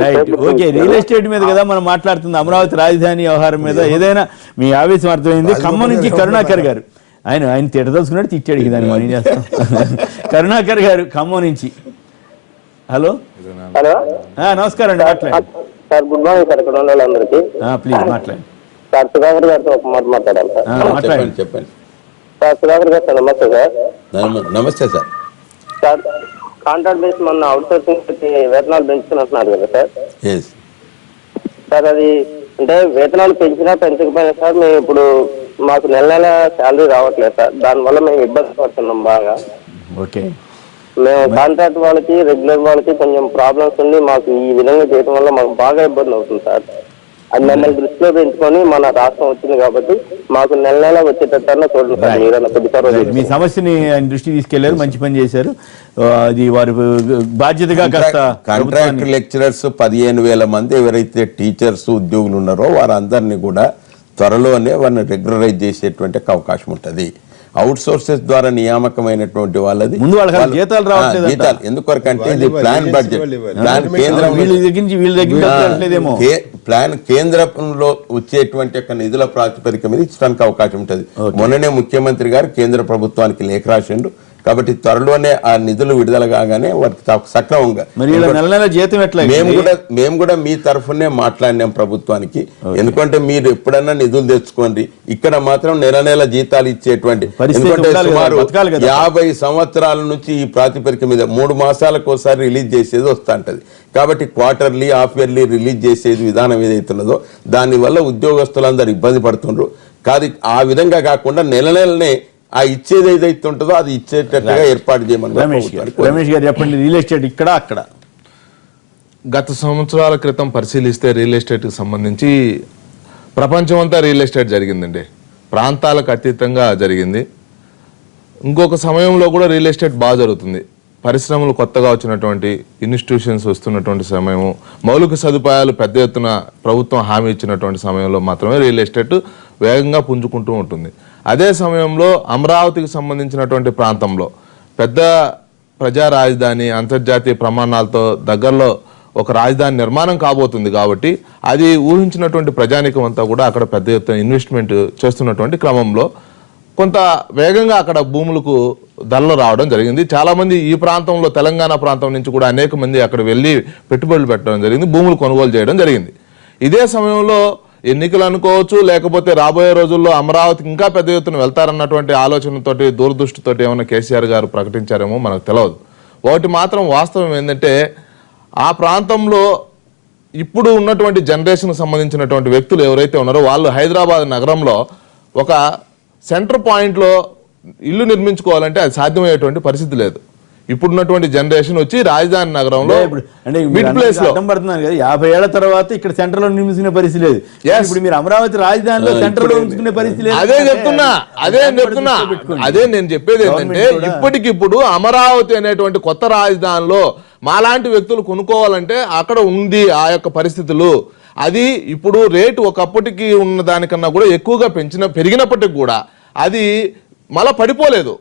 right. Okay, real estate మీద కదా మనం మాట్లాడుతుంది, అమరావతి రాజధాని వ్యవహారం మీద. ఏదైనా మీ ఆవేశం అర్థమైంది. ఖమ్మం నుంచి కరుణాకర్ గారు, ఆయన తిట్టదలుచుకున్నాడు, తిట్టాడు కదా, మనం ఏం చేస్తాం. కరుణాకర్ గారు ఖమ్మం నుంచి. హలో నమస్కారం అండి, మాట్లాడండి సార్. గుడ్ మార్నింగ్ సార్, ఇక్కడ ఉన్న వాళ్ళందరికీ. ప్లీజ్ మాట్లాడండి సార్. సుధాకర్ గారితో ఒక మాట మాట్లాడాలి సార్. చెప్పండి సార్ సుధాకర్ గారు సార్, నమస్తే సార్. నమస్తే సార్. సార్, కాంట్రాక్ట్ బేస్ మొన్న అవుట్ సోర్సింగ్ వేతనాలు పెంచుతున్నారు కదా సార్. సార్ అది అంటే వేతనాలు పెంచినా పెంచకపోయినా సార్, మేము ఇప్పుడు మాకు నెల నెల శాలరీ రావట్లేదు సార్. దానివల్ల మేము ఇబ్బంది పడుతున్నాం బాగా. ఓకే, మేము కాంట్రాక్ట్ వాళ్ళకి రెగ్యులర్ వాళ్ళకి కొంచెం ప్రాబ్లమ్స్ ఉండి మాకు ఈ విధంగా చేయడం వల్ల మాకు బాగా ఇబ్బంది అవుతుంది సార్. అది మమ్మల్ని దృష్టిలో పెంచుకొని మన రాష్ట్రం వచ్చింది కాబట్టి మాకు నెల నెల వచ్చేటట్టు చూడండి సార్. మీరన్నా కొద్దిసారి మీ సమస్యని ఆయన దృష్టి తీసుకెళ్లారు, మంచి పని చేశారు. అది వారి బాధ్యతగా కాస్త కాంట్రాక్ట్ లెక్చరర్స్ 15,000 మంది ఎవరైతే టీచర్స్ ఉద్యోగులు ఉన్నారో వారందరినీ కూడా త్వరలోనే వారిని రెగ్యులరైజ్ చేసేటువంటి అవకాశం ఉంటుంది. అవుట్ సోర్సెస్ ద్వారా నియామకమైనటువంటి వాళ్ళది ముందు వాళ్ళకి జీతాలు రావట్లేదు. జీతాలు ఎందుకొరకంటే ఇది ప్లాన్ బడ్జెట్, ప్లాన్ కేంద్రం ప్లాన్ కేంద్రంలో వచ్చేటువంటి యొక్క నిధుల ప్రాతిపదిక మీద ఇచ్చడానికి అవకాశం ఉంటుంది. మొన్ననే ముఖ్యమంత్రి గారు కేంద్ర ప్రభుత్వానికి లేఖ రాసిండు. కాబట్టి త్వరలోనే ఆ నిధులు విడుదల కాగానే వారికి సక్రమంగా మేము కూడా మీ తరఫునే మాట్లాడినాం ప్రభుత్వానికి. ఎందుకంటే మీరు ఎప్పుడన్నా నిధులు తెచ్చుకోండి, ఇక్కడ మాత్రం నెల నెల జీతాలు ఇచ్చేటువంటి, ఎందుకంటే సుమారు 50 సంవత్సరాల నుంచి ఈ ప్రాతిపదిక మీద 3 మాసాలకు ఒకసారి రిలీజ్ చేసేది వస్తూ ఉంటది. కాబట్టి క్వార్టర్లీ, హాఫ్ ఇయర్లీ రిలీజ్ చేసేది విధానం ఏదైతున్నదో దానివల్ల ఉద్యోగస్తులందరూ ఇబ్బంది పడుతుండ్రు. కాదు, ఆ విధంగా కాకుండా నెల నెలనే ఆ ఇచ్చేది ఏదైతే ఉంటుందో అది ఇచ్చేటట్టుగా ఏర్పాటు చేయమని. రమేష్ గారు చెప్పండి, రియల్ ఎస్టేట్ ఇక్కడ అక్కడ గత సంవత్సరాల క్రితం పరిశీలిస్తే రియల్ ఎస్టేట్కి సంబంధించి ప్రపంచం అంతా రియల్ ఎస్టేట్ జరిగిందండి, ప్రాంతాలకు అతీతంగా జరిగింది. ఇంకొక సమయంలో కూడా రియల్ ఎస్టేట్ బాగా జరుగుతుంది. పరిశ్రమలు కొత్తగా వచ్చినటువంటి ఇన్స్టిట్యూషన్స్ వస్తున్నటువంటి సమయము, మౌలిక సదుపాయాలు పెద్ద ఎత్తున ప్రభుత్వం హామీ ఇచ్చినటువంటి సమయంలో మాత్రమే రియల్ ఎస్టేట్ వేగంగా పుంజుకుంటూ ఉంటుంది. అదే సమయంలో అమరావతికి సంబంధించినటువంటి ప్రాంతంలో పెద్ద ప్రజా రాజధాని, అంతర్జాతీయ ప్రమాణాలతో దగ్గరలో ఒక రాజధాని నిర్మాణం కాబోతుంది. కాబట్టి అది ఊహించినటువంటి ప్రజానికం అంతా కూడా అక్కడ పెద్ద ఎత్తున ఇన్వెస్ట్మెంట్ చేస్తున్నటువంటి క్రమంలో కొంత వేగంగా అక్కడ భూములకు ధరలు రావడం జరిగింది. చాలా మంది ఈ ప్రాంతంలో, తెలంగాణ ప్రాంతం నుంచి కూడా అనేక మంది అక్కడ వెళ్ళి పెట్టుబడులు పెట్టడం జరిగింది, భూములు కొనుగోలు చేయడం జరిగింది. ఇదే సమయంలో ఎన్నికలు అనుకోవచ్చు, లేకపోతే రాబోయే రోజుల్లో అమరావతికి ఇంకా పెద్ద ఎత్తున వెళ్తారన్నటువంటి ఆలోచనతోటి, దూరదృష్టితోటి ఏమైనా కేసీఆర్ గారు ప్రకటించారేమో మనకు తెలియదు. ఒకటి మాత్రం వాస్తవం ఏంటంటే, ఆ ప్రాంతంలో ఇప్పుడు ఉన్నటువంటి జనరేషన్కి సంబంధించినటువంటి వ్యక్తులు ఎవరైతే ఉన్నారో వాళ్ళు హైదరాబాద్ నగరంలో ఒక సెంటర్ పాయింట్లో ఇల్లు నిర్మించుకోవాలంటే అది సాధ్యమయ్యేటువంటి పరిస్థితి లేదు. ఇప్పుడున్నటువంటి జనరేషన్ వచ్చి రాజధాని నగరంలో మిడ్ ప్లేస్ లో పడుతున్నారు కదా, 50 ఏళ్ల తర్వాత ఇక్కడ సెంటర్ లో నిర్మించుకునే పరిస్థితి లేదు. ఇప్పుడు మీరు అమరావతి రాజధానిలో సెంటర్ లో నిర్మించుకునే పరిస్థితి లేదు. అదే నేను చెప్పేది ఏంటంటే, ఇప్పటికిప్పుడు అమరావతి అనేటువంటి కొత్త రాజధానిలో మాలాంటి వ్యక్తులు కొనుక్కోవాలంటే అక్కడ ఉంది ఆ యొక్క పరిస్థితులు. అది ఇప్పుడు రేటు ఒకప్పటికి ఉన్న దానికన్నా కూడా ఎక్కువగా పెరిగినప్పటికి కూడా అది మళ్ళా పడిపోలేదా,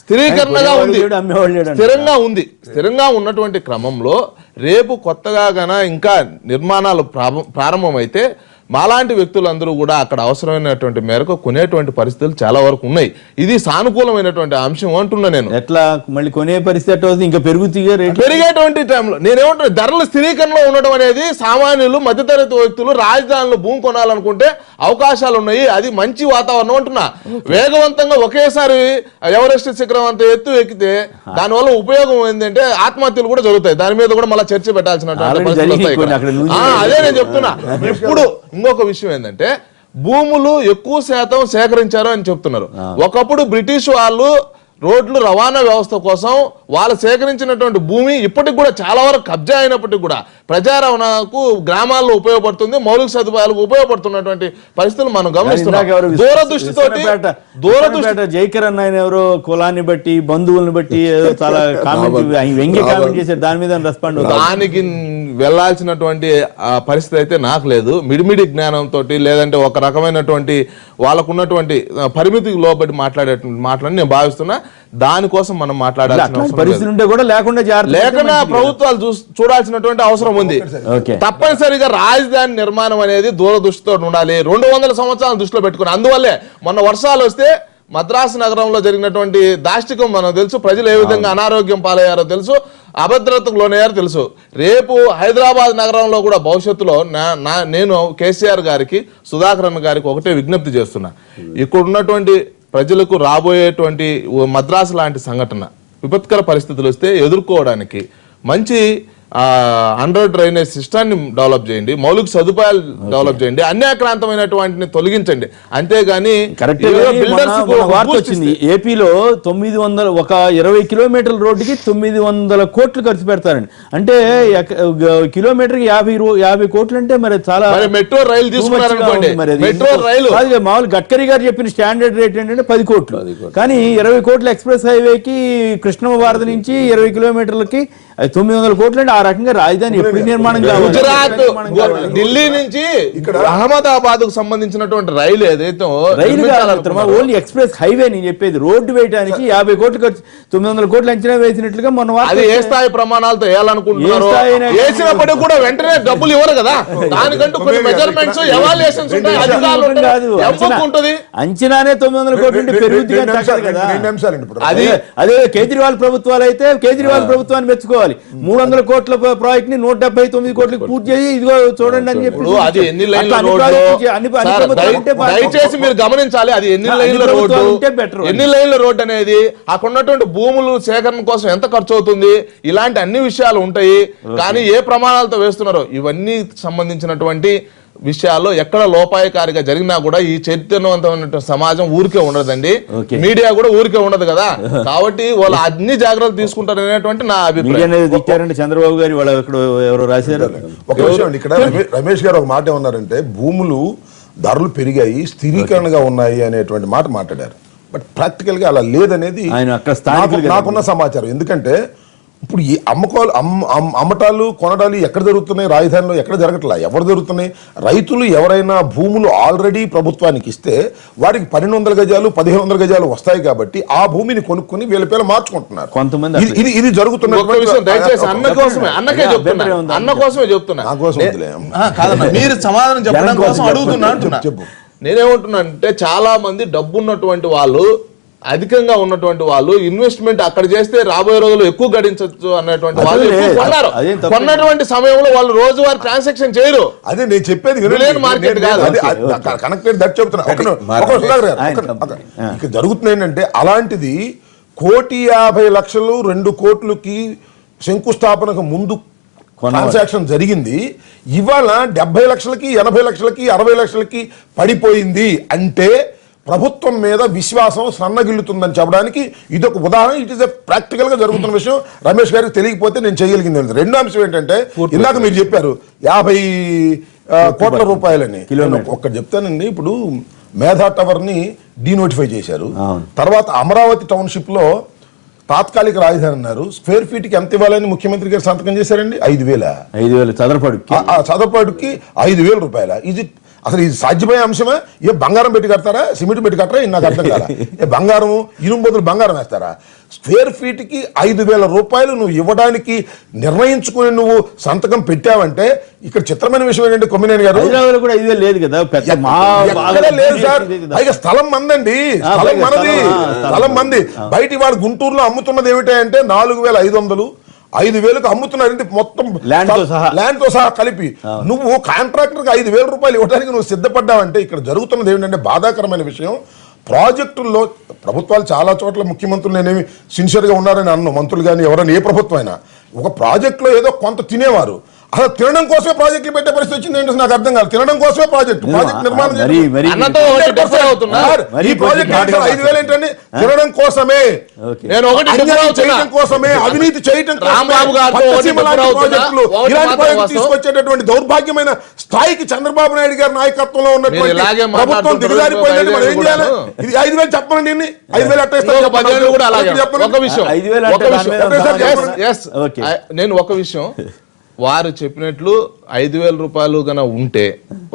స్థిరీకరణగా ఉంది, స్థిరంగా ఉన్నటువంటి క్రమంలో రేపు కొత్తగా గన ఇంకా నిర్మాణాలు ప్రారంభమైతే మాలాంటి వ్యక్తులందరూ కూడా అక్కడ అవసరమైనటువంటి మేరకు కొనేటువంటి పరిస్థితులు చాలా వరకు ఉన్నాయి. ఇది సానుకూలమైనటువంటి అంశం అంటున్నా నేను. ఎట్లా మళ్ళీ కొనే పరిస్థితి ఇంకా పెరిగేటువంటి టైంలో నేనేమంటున్నా, ధరల స్థిరీకరణలో ఉండడం అనేది సామాన్యులు, మధ్యతరగతి వ్యక్తులు రాజధానిలో భూమి కొనాలనుకుంటే అవకాశాలు ఉన్నాయి. అది మంచి వాతావరణం అంటున్నా. వేగవంతంగా ఒకేసారి ఎవరెస్ట్ శిఖరం అంత ఎత్తు ఎక్కితే దానివల్ల ఉపయోగం ఏంటంటే ఆత్మహత్యలు కూడా జరుగుతాయి. దాని మీద కూడా మళ్ళీ చర్చ పెట్టాల్సినటువంటి అదే నేను చెప్తున్నా. ఇప్పుడు ఇంకొక విషయం ఏంటంటే, భూములు ఎక్కువ శాతం సేకరించారు అని చెప్తున్నారు. ఒకప్పుడు బ్రిటిష్ వాళ్ళు రోడ్లు రవాణా వ్యవస్థ కోసం వాళ్ళు సేకరించినటువంటి భూమి ఇప్పటికి కూడా చాలా వరకు కబ్జా అయినప్పటికీ కూడా ప్రజా రవాణాకు గ్రామాల్లో ఉపయోగపడుతుంది, మౌలిక సదుపాయాలకు ఉపయోగపడుతున్నటువంటి పరిస్థితులు మనం గమనిస్తున్నాం. దూరదృష్టి జైకరన్ ఆయన ఎవరో కులాన్ని బట్టి బంధువులను బట్టి ఏదో చాలా కామెంట్ వ్యంగ్య కామెంట్ చేశారు, దాని మీద రెస్పాండ్ దానికి వెళ్లాల్సినటువంటి పరిస్థితి అయితే నాకు లేదు. మిడిమిడి జ్ఞానంతో లేదంటే ఒక రకమైనటువంటి వాళ్ళకున్నటువంటి పరిమితికి లోబడి మాట్లాడని నేను భావిస్తున్నా. దానికోసం మనం మాట్లాడాల్సిన పరిస్థితి ఉంటే కూడా లేకుండా ప్రభుత్వాలు చూడాల్సినటువంటి అవసరం ఉంది. తప్పనిసరిగా రాజధాని నిర్మాణం అనేది దూరదృష్టితో ఉండాలి, 200 సంవత్సరాల దృష్టిలో పెట్టుకుని. అందువల్లే మొన్న వర్షాలు వస్తే మద్రాసు నగరంలో జరిగినటువంటి దాష్టికం మనకు తెలుసు, ప్రజలు ఏ విధంగా అనారోగ్యం పాలయ్యారో తెలుసు, అభద్రతకు లోనయ్యారో తెలుసు. రేపు హైదరాబాద్ నగరంలో కూడా భవిష్యత్తులో నేను కేసీఆర్ గారికి, సుధాకరన్ గారికి ఒకటే విజ్ఞప్తి చేస్తున్నా. ఇక్కడ ఉన్నటువంటి ప్రజలకు రాబోయేటువంటి మద్రాసు లాంటి సంఘటన విపత్కర పరిస్థితులు వస్తే ఎదుర్కోవడానికి మంచి అండర్ డ్రైనేజ్ సిస్టాన్ని డెవలప్ చేయండి, మౌలిక సదుపాయాలు డెవలప్ చేయండి, అన్యాక్రాంతమైనటువంటి తొలగించండి. అంతేగాని ఏపీలో 900 ఒక 20 కిలోమీటర్ల రోడ్డుకి 900 కోట్లు ఖర్చు పెడతారండి. అంటే కిలోమీటర్కి 50 కోట్లు అంటే మరి చాలా. మెట్రో రైలు తీసుకున్నారనుకోండి, మెట్రో రైలు మామూలు గడ్కరీ గారు చెప్పిన స్టాండర్డ్ రేట్ ఏంటంటే 10 కోట్లు, కానీ 20 కోట్ల ఎక్స్ప్రెస్ హైవేకి కృష్ణ భారతి నుంచి 20 కిలోమీటర్లకి 900 కోట్లు అంటే ఆ రకంగా రాజధాని ఎప్పుడు నిర్మాణం కావాలి? గుజరాత్ ఢిల్లీ నుంచి ఇక్కడ అహ్మదాబాద్ కు సంబంధించినటువంటి రైలు ఏదైతే రైలు ఓన్లీ ఎక్స్ప్రెస్ హైవే నేను చెప్పేది రోడ్డు వేయడానికి 50 కోట్లు ఖర్చు 900 కోట్లు అంచనా వేసినట్లుగా మొన్న ఏ స్థాయి ప్రమాణాలతో వేయాలనుకుంటున్నారు, వేసినప్పటికీ కూడా వెంటనే డబ్బులు ఇవ్వరు కదా. దానికంటూ కొన్ని మెజర్మెంట్స్ ఎవాల్యుయేషన్స్ ఉంటాయి, అంచనానే 900 కోట్లు ఉంటే పెరుగుతుంది. అదే కేజ్రీవాల్ ప్రభుత్వాలు అయితే కేజ్రీవాల్ ప్రభుత్వాన్ని మెచ్చుకోవాలి. 300 కోట్ల ప్రాజెక్ట్ ని 179 కోట్లకు పూర్తి చేసి ఇదిగో చూడండి అని చెప్పి. అది ఎన్ని లైన్ల దయచేసి మీరు గమనించాలి. అది ఎన్ని లైన్ల రోడ్డు, ఎన్ని లైన్ల రోడ్డు అనేది, అక్కడ ఉన్నటువంటి భూములు సేకరణ కోసం ఎంత ఖర్చు అవుతుంది, ఇలాంటి అన్ని విషయాలు ఉంటాయి. కానీ ఏ ప్రమాణాలతో వేస్తున్నారో ఇవన్నీ సంబంధించినటువంటి విషయాల్లో ఎక్కడ లోపాయకారిగా జరిగినా కూడా ఈ చైతన్యవంతమైన సమాజం ఊరికే ఉండదండి, మీడియా కూడా ఊరికే ఉండదు కదా. కాబట్టి వాళ్ళు అన్ని జాగ్రత్తలు తీసుకుంటారు అనేటువంటి నా అభిప్రాయం. చంద్రబాబు గారు వాళ్ళు ఎవరో రాశారు. ఒక విషయం ఇక్కడ రమేష్ గారు ఒక మాట ఏమన్నారంటే భూములు ధరలు పెరిగాయి, స్థిరీకరణగా ఉన్నాయి అనేటువంటి మాట మాట్లాడారు. బట్ ప్రాక్టికల్ గా అలా లేదనేది నాకున్న సమాచారం. ఎందుకంటే ఇప్పుడు ఈ అమ్మటాలు కొనడాలు ఎక్కడ జరుగుతున్నాయి, రాజధానిలో ఎక్కడ జరగట్లా, ఎవరు జరుగుతున్నాయి? రైతులు ఎవరైనా భూములు ఆల్రెడీ ప్రభుత్వానికి ఇస్తే వారికి 1200 గజాలు 1500 గజాలు వస్తాయి కాబట్టి ఆ భూమిని కొనుక్కుని వీళ్ళ పేరు మార్చుకుంటున్నారు కొంతమంది. ఇది జరుగుతున్న అన్న కోసమే చెప్తున్నా, మీరు సమాధానం చెప్పడం కోసం అడుగుతున్నా అంటున్నా. నేనేమంటున్నా అంటే చాలా మంది డబ్బున్నటువంటి వాళ్ళు, అధికంగా ఉన్నటువంటి వాళ్ళు ఇన్వెస్ట్మెంట్ అక్కడ చేస్తే రాబోయే రోజుల్లో ఎక్కువ గడించవచ్చు అన్నటువంటి వాళ్ళు కొన్నారు. కొన్నటువంటి సమయంలో వాళ్ళు రోజువారీ ట్రాన్సాక్షన్ చేయరు. అదే నేను చెప్పేది మార్కెట్ కనెక్టెడ్ దట్ చెప్తున్నా. ఇక్కడ జరుగుతుంది ఏంటంటే అలాంటిది 1,50,00,000 2 కోట్లకి శంకుస్థాపనకు ముందు ట్రాన్సాక్షన్ జరిగింది. ఇవాళ 70 లక్షలకి 80 లక్షలకి 60 లక్షలకి పడిపోయింది అంటే ప్రభుత్వం మీద విశ్వాసం సన్నగిల్లుతుందని చెప్పడానికి ఇదొక ఉదాహరణ. ఇట్ ఈస్ ప్రాక్టికల్ గా జరుగుతున్న విషయం. రమేష్ గారికి తెలియకపోతే నేను చేయగలిగింది. రెండో అంశం ఏంటంటే ఇందాక మీరు చెప్పారు 50 కోట్ల రూపాయలని. ఒక్కటి చెప్తానండి. ఇప్పుడు మేధా టవర్ ని డీనోటిఫై చేశారు. తర్వాత అమరావతి టౌన్షిప్ లో తాత్కాలిక రాజధాని అన్నారు. స్క్వేర్ ఫీట్ కి ఎంత ఇవ్వాలని ముఖ్యమంత్రి గారు సంతకం చేశారండి? 5,000 చదరపాడుకి 5,000 రూపాయల. ఇది అసలు ఇది సాధ్యమయ్యే అంశమే? ఏ బంగారం పెట్టి కడతారా, సిమెంట్ పెట్టి కట్టరా? నాకు అర్థం కాదా. ఏ బంగారం ఇనుము బదులు బంగారం వేస్తారా? స్క్వేర్ ఫీట్ కి 5,000 రూపాయలు నువ్వు ఇవ్వడానికి నిర్ణయించుకుని నువ్వు సంతకం పెట్టావంటే ఇక్కడ చిత్రమైన విషయం ఏంటంటే కొమ్మినేని గారు లేదు కదా, లేదు సార్. పైగా స్థలం మందండి, స్థలం మనది, స్థలం మంది. బయట వాడు గుంటూరులో అమ్ముతున్నది ఏమిటంటే 4,500 5,000కు అమ్ముతున్నారు మొత్తం ల్యాండ్ తో సహా కలిపి. నువ్వు కాంట్రాక్టర్ కి 5,000 రూపాయలు ఇవ్వడానికి నువ్వు సిద్ధపడ్డావంటే ఇక్కడ జరుగుతున్నది ఏమిటంటే బాధాకరమైన విషయం. ప్రాజెక్టుల్లో ప్రభుత్వాలు చాలా చోట్ల ముఖ్యమంత్రులు నేనేమి సిన్సియర్ గా ఉన్నారని అన్ను, మంత్రులు కానీ ఎవరైనా ఏ ప్రభుత్వం అయినా ఒక ప్రాజెక్టులో ఏదో కొంత తినేవారు. అసలు తినడం కోసమే ప్రాజెక్టులు పెట్టే పరిస్థితి వచ్చింది ఏంటో నాకు అర్థం కాదు. తినడం కోసమే ప్రాజెక్ట్ నిర్మాణం మరి చేయడం. మరి అన్నతో ఒకటి డిఫర్ అవుతున్నా. సార్, ఈ ప్రాజెక్ట్ 5,000 ఏంటండి? తినడం కోసమే, ఓకే. నేను ఒకటి డిఫర్ అన్యాయం అవుతున్నా. చేయడం కోసమే, అవినీతి చేయడం కోసమే, రాంబాబు గారితో ఒకటి పట్టసీమ లాంటి డిఫర్ అవుతున్నా. ప్రాజెక్టులు, ఒకటి ఇలాంటి మాత్రం ప్రాజెక్టులు వాస్తవం. తీసుకొచ్చేటటువంటి దౌర్భాగ్యమైన స్థాయికి చంద్రబాబు నాయుడు గారి నాయకత్వంలో ఉన్నటువంటి మీరు ఇలాగే ప్రభుత్వం మాట్లాడుతుంటారు. దిగజారిపోయిందని మనం ఏం చేయాలి? కూడాను. ఇది 5,000 చెప్పనండి, 5,000 అట్లా ఇస్తాను ఇంకొక 10,000 కూడా అలాగే. చెప్పండి. ఒక విషయం 5,000 అంటే ఒక దాని విషయం. మీద ఒకసారి Yes, yes. ఓకే. నేను ఒక విషయం, వారు చెప్పినట్లు 5,000 రూపాయలు గన ఉంటే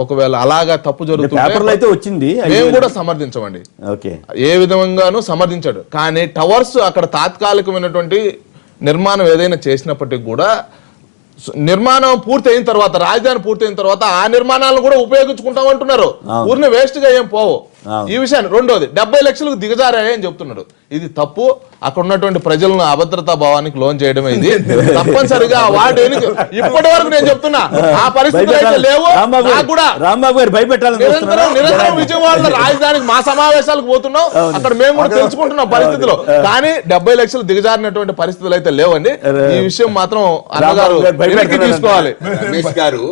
ఒకవేళ అలాగా తప్పు పేపర్లో అయితే జరుగుతుంటే వచ్చింది మేము 5,000. కూడా సమర్థించమండి. ఓకే. ఏ విధంగానూ సమర్థించాడు. కానీ టవర్స్ అక్కడ తాత్కాలికమైనటువంటి నిర్మాణం ఏదైనా చేసినప్పటికీ కూడా నిర్మాణం పూర్తయిన తర్వాత, రాజధాని పూర్తయిన తర్వాత ఆ నిర్మాణాలను కూడా ఉపయోగించుకుంటాం అంటున్నారు. ఊరిని వేస్ట్ గా ఏం పోవు. ఈ విషయాన్ని రెండోది 70 లక్షలకు దిగజారాయని చెప్తున్నాడు. ఇది తప్పు. అక్కడ ఉన్నటువంటి ప్రజలను అభద్రతా భావానికి లోన్ చేయడమే ఇది. తప్పనిసరిగా వాటి ఇప్పటి వరకు నేను చెప్తున్నా ఆ పరిస్థితులు అయితే లేవు. నాకు కూడా రాంబాబు గారు భయపెట్టాలని నిరంతరం విజయవాడలో రాజధానికి మా సమావేశాలకు పోతున్నాం. అక్కడ మేము కూడా తెలుసుకుంటున్నాం పరిస్థితులు. కానీ 70 లక్షలు దిగజారినటువంటి పరిస్థితులు అయితే లేవండి. ఈ విషయం మాత్రం అన్నగారు వెనక్కి తీసుకోవాలి. రమేష్ గారు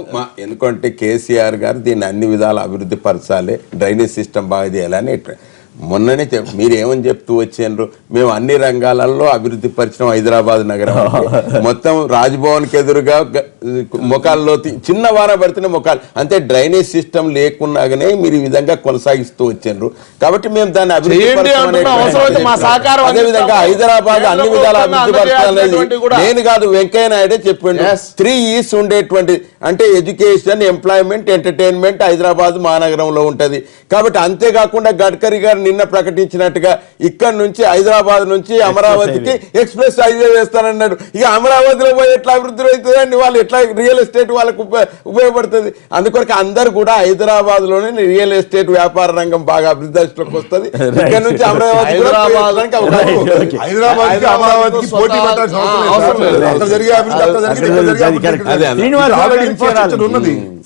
ఎందుకంటే కేసీఆర్ గారు దీన్ని అన్ని విధాల అభివృద్ధి పరచాలి, డ్రైనేజ్ సిస్టమ్ బాగా చేయాలని మొన్ననే మీరు ఏమని చెప్తూ వచ్చారు, మేము అన్ని రంగాలలో అభివృద్ధి పరిచయం హైదరాబాద్ నగరం మొత్తం రాజ్భవన్ కి ఎదురుగా ముఖాల్లో చిన్న వాన పడుతున్న ముఖాలు అంతే, డ్రైనేజ్ సిస్టమ్ లేకున్నాగానే మీరు ఈ విధంగా కొనసాగిస్తూ వచ్చారు. కాబట్టి మేము దాన్ని అభివృద్ధి అదేవిధంగా హైదరాబాద్ అన్ని విధాల అభివృద్ధి పరచాలనేది నేను కాదు, వెంకయ్య నాయుడే చెప్పిండు. 3 E's ఉండేటువంటి అంటే ఎడ్యుకేషన్, ఎంప్లాయ్మెంట్, ఎంటర్టైన్మెంట్ హైదరాబాద్ మహానగరంలో ఉంటది. కాబట్టి అంతేకాకుండా గడ్కరీ గారు నిన్న ప్రకటించినట్టుగా ఇక్కడ నుంచి హైదరాబాద్ నుంచి అమరావతికి ఎక్స్ప్రెస్ హైవే వేస్తానన్నాడు. ఇక అమరావతిలో పోయి ఎట్లా అభివృద్ధి అవుతుందండి, వాళ్ళు ఎట్లా రియల్ ఎస్టేట్ వాళ్ళకు ఉపయోగపడుతుంది. అందుకొరకు అందరు కూడా హైదరాబాద్ లోనే రియల్ ఎస్టేట్ వ్యాపార రంగం బాగా అభివృద్ధి దశలోకి వస్తుంది. ఇక్కడ నుంచి అమరావతి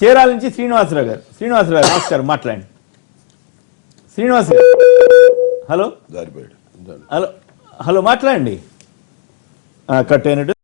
చీరాల నుంచి శ్రీనివాసరావు గారు. శ్రీనివాసరావు గారు నమస్కారం, మాట్లాడండి. శ్రీనివాస్ గారు హలో. హలో మాట్లాడండి. కట్ అయినట్టు